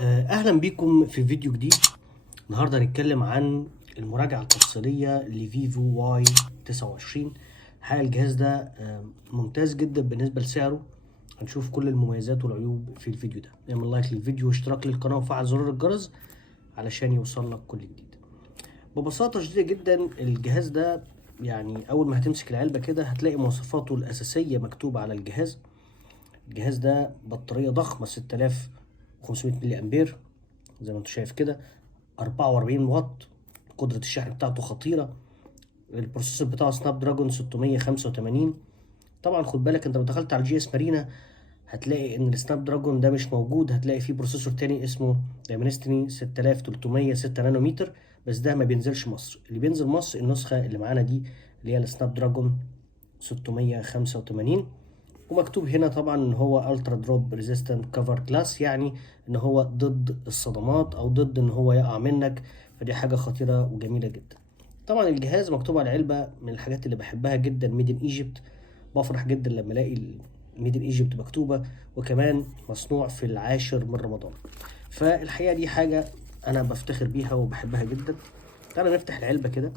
اهلا بيكم في فيديو جديد. النهارده هنتكلم عن المراجعه التفصيليه لفيفو واي 29. الحقيقه الجهاز ده ممتاز جدا بالنسبه لسعره. هنشوف كل المميزات والعيوب في الفيديو ده. اعمل لايك للفيديو واشتراك للقناه وفعل زرار الجرس علشان يوصل لك كل جديد. ببساطه شديده جدا الجهاز ده، يعني اول ما هتمسك العلبه كده هتلاقي مواصفاته الاساسيه مكتوبه على الجهاز. الجهاز ده بطاريه ضخمه 6500 ملي امبير زي ما انت شايف كده، 44 واط. قدرة الشحن بتاعته خطيرة. البروسيسور بتاعه سناب دراجون 685. طبعا خد بالك انت لو دخلت على الجي اس مارينا هتلاقي ان السناب دراجون ده مش موجود، هتلاقي فيه بروسيسور تاني اسمه دايمنستني 6300 6 نانومتر، بس ده ما بينزلش مصر. اللي بينزل مصر النسخة اللي معانا دي اللي هي السناب دراجون 685. ومكتوب هنا طبعا ان هو الترا دروب ريزيستنت كفر جلاس، يعني ان هو ضد الصدمات او ضد ان هو يقع منك، فدي حاجه خطيره وجميله جدا. طبعا الجهاز مكتوب على العلبه من الحاجات اللي بحبها جدا ميد ان ايجيبت. بفرح جدا لما الاقي ميد ان ايجيبت مكتوبه، وكمان مصنوع في العاشر من رمضان. فالحقيقه دي حاجه انا بفتخر بيها وبحبها جدا. تعالى نفتح العلبه كده.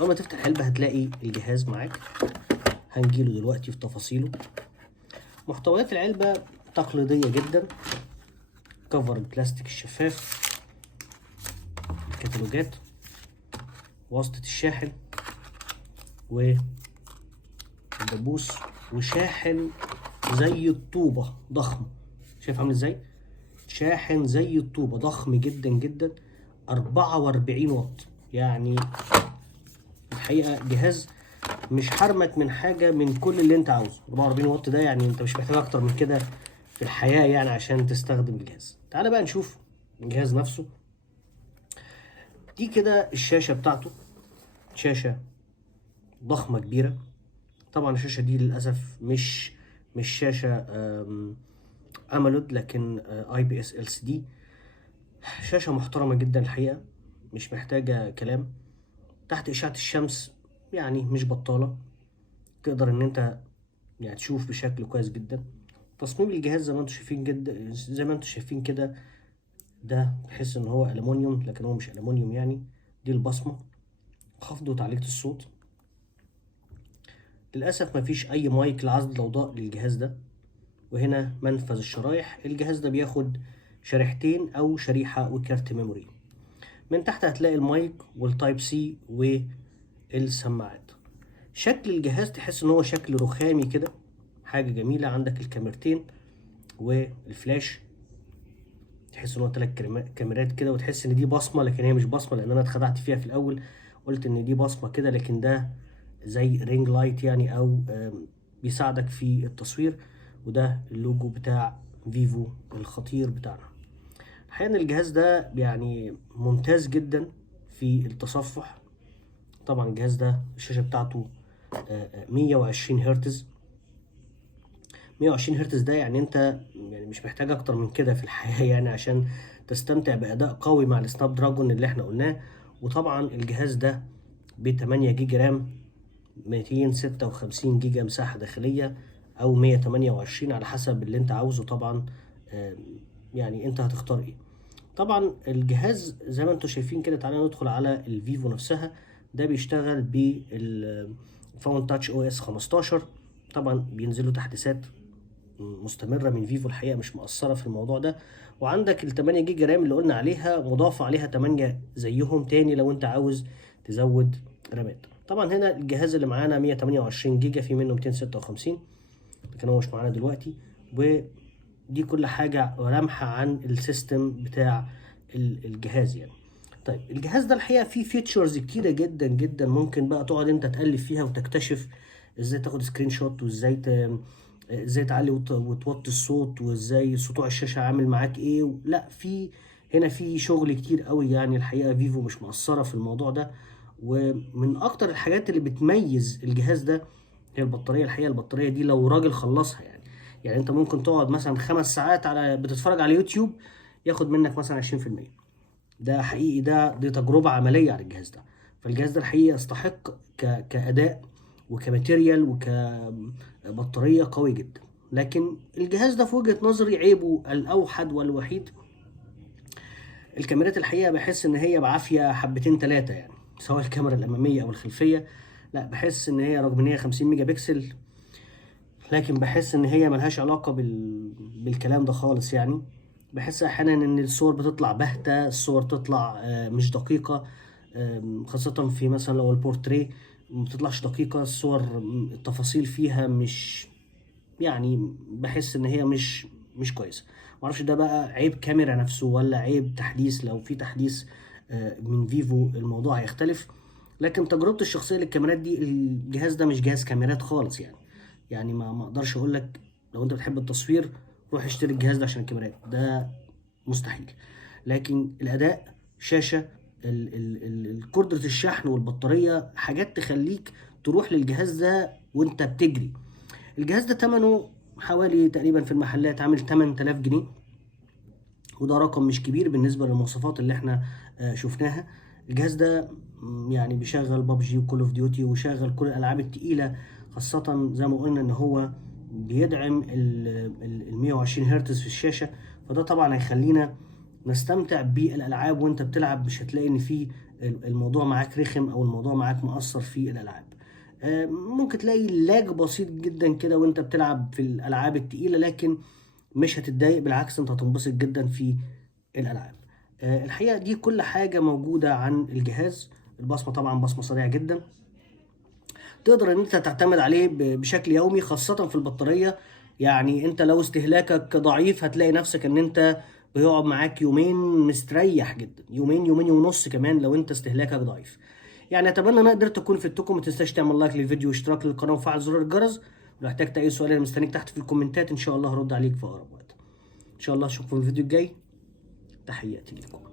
اول ما تفتح العلبه هتلاقي الجهاز معاك، هنجيله دلوقتي في تفاصيله. محتويات العلبة تقليدية جدا. كفر البلاستيك الشفاف، الكتالوجات، واسطة الشاحن، والدبوس، وشاحن زي الطوبة ضخم. شايف عامل ازاي؟ شاحن زي الطوبة ضخم جدا جدا، 44 واط. يعني الحقيقة جهاز مش حرمك من حاجة من كل اللي انت عاوزه. 44 واط ده يعني انت مش محتاج اكتر من كده في الحياة يعني عشان تستخدم الجهاز. تعال بقى نشوف الجهاز نفسه. دي كده الشاشة بتاعته، شاشة ضخمة كبيرة. طبعا الشاشة دي للأسف مش شاشة أمولود، لكن اي بي اس ال سي دي. شاشة محترمة جدا الحقيقة، مش محتاجة كلام. تحت إشعة الشمس يعني مش بطالة، تقدر إن أنت يعني تشوف بشكل كويس جدا. تصميم الجهاز زي ما انتم شايفين جدا، زي ما انتم شايفين كده، ده تحس ان هو ألمونيوم لكن هو مش ألمونيوم يعني. دي البصمة، خفض وتعليق الصوت. للأسف مفيش أي مايك لعزل الأضواء للجهاز ده. وهنا منفذ الشرايح. الجهاز ده بياخد شريحتين أو شريحة وكارت ميموري. من تحت هتلاقي المايك والتايب سي والسماعات. شكل الجهاز تحس إن هو شكل رخامي كده، حاجة جميلة. عندك الكاميرتين والفلاش، تحس إن هو تلات كاميرات كده، وتحس إن دي بصمة لكن هي مش بصمة، لأن أنا اتخدعت فيها في الأول قلت إن دي بصمة كده، لكن ده زي رينج لايت يعني، او بيساعدك في التصوير. وده اللوجو بتاع فيفو الخطير بتاعنا. الحقيقة ان الجهاز ده يعني ممتاز جدا في التصفح. طبعا الجهاز ده الشاشة بتاعته 120 هرتز. 120 هرتز ده يعني انت يعني مش محتاج اكتر من كده في الحياة يعني عشان تستمتع بأداء قوي مع السناب دراجون اللي احنا قلناه. وطبعا الجهاز ده ب 8 جيجا رام، 256 جيجا مساحة داخلية، أو 128 على حسب اللي أنت عاوزه طبعا. يعني أنت هتختار إيه. طبعا الجهاز زي ما أنتم شايفين كده. تعالى ندخل على الفيفو نفسها. ده بيشتغل بالفاون تاتش او اس 15. طبعا بينزلوا تحديثات مستمرة من فيفو، الحقيقة مش مقصرة في الموضوع ده. وعندك ال 8 جيجا رام اللي قلنا عليها، مضاف عليها 8 زيهم تاني لو انت عاوز تزود رامات. طبعا هنا الجهاز اللي معانا 128 جيجا، في منه 256 لكن هو مش معانا دلوقتي. ودي كل حاجة لمحة عن السيستم بتاع الجهاز يعني. طيب الجهاز ده الحقيقة فيه فيتشرز كتيرة جدا جدا، ممكن بقى تقعد انت تقلب فيها وتكتشف ازاي تاخد سكرين شوت، وازاي ازاي تعلي وتوطي الصوت، وازاي سطوع الشاشة عامل معاك ايه لا، في هنا في شغل كتير قوي يعني. الحقيقة فيفو مش مقصرة في الموضوع ده. ومن اكتر الحاجات اللي بتميز الجهاز ده هي البطارية. الحقيقة البطارية دي لو راجل خلصها يعني انت ممكن تقعد مثلا 5 ساعات على بتتفرج على يوتيوب ياخد منك مثلا 20%. ده حقيقي، دي تجربة عملية على الجهاز ده. فالجهاز ده الحقيقة يستحق كأداء وكماتيريال وكبطارية قوي جدا. لكن الجهاز ده في وجهة نظري عيبه الأوحد والوحيد الكاميرات الحقيقه بحس ان هي بعافيه حبتين ثلاثه يعني، سواء الكاميرا الاماميه او الخلفيه. لا بحس ان هي رغم ان هي 50 ميجا بكسل، لكن بحس ان هي ملهاش علاقه بالكلام ده خالص يعني. بحس احيانا ان الصور بتطلع باهته، الصور تطلع مش دقيقه، خاصه في مثلا لو البورتريه ما بتطلعش دقيقه الصور، التفاصيل فيها مش يعني، بحس ان هي مش كويسه. معرفش ده بقى عيب كاميرا نفسه ولا عيب تحديث. لو في تحديث من فيفو الموضوع هيختلف، لكن تجربتي الشخصيه للكاميرات دي، الجهاز ده مش جهاز كاميرات خالص يعني. يعني ما اقدرش اقول لك لو انت بتحب التصوير روح اشتري الجهاز ده عشان الكاميرات، ده مستحيل. لكن الاداء، شاشه، قدره الشحن والبطاريه، حاجات تخليك تروح للجهاز ده وانت بتجري. الجهاز ده ثمنه حوالي تقريبا في المحلات عامل 8000 جنيه، وده رقم مش كبير بالنسبة للمواصفات اللي احنا شفناها. الجهاز ده يعني بيشغل بابجي وكول اوف ديوتي وشغل كل الالعاب التقيلة، خاصة زي ما قلنا ان هو بيدعم ال 120 هرتز في الشاشة. فده طبعا هيخلينا نستمتع بالالعاب وانت بتلعب، مش هتلاقي ان في الموضوع معاك رخم او الموضوع معاك مؤثر في الالعاب. ممكن تلاقي لاج بسيط جدا كده وانت بتلعب في الالعاب التقيلة، لكن مش هتتضايق، بالعكس انت هتنبسط جدا في الالعاب. الحقيقه دي كل حاجه موجوده عن الجهاز. البصمه طبعا بصمه سريعه جدا، تقدر ان انت تعتمد عليه بشكل يومي، خاصه في البطاريه. يعني انت لو استهلاكك ضعيف هتلاقي نفسك ان انت بيقعد معاك يومين مستريح جدا، يومين، يومين ونص كمان لو انت استهلاكك ضعيف. يعني اتمنى ان انا قدرت اكون فدتكم. ما تنساش تعمل لايك للفيديو واشتراك للقناه وفعل زرار الجرس. ولو احتجت اي سؤال انا مستنيك تحت في الكومنتات، ان شاء الله هرد عليك في اقرب وقت. ان شاء الله اشوفكم في الفيديو الجاي. تحياتي لكم.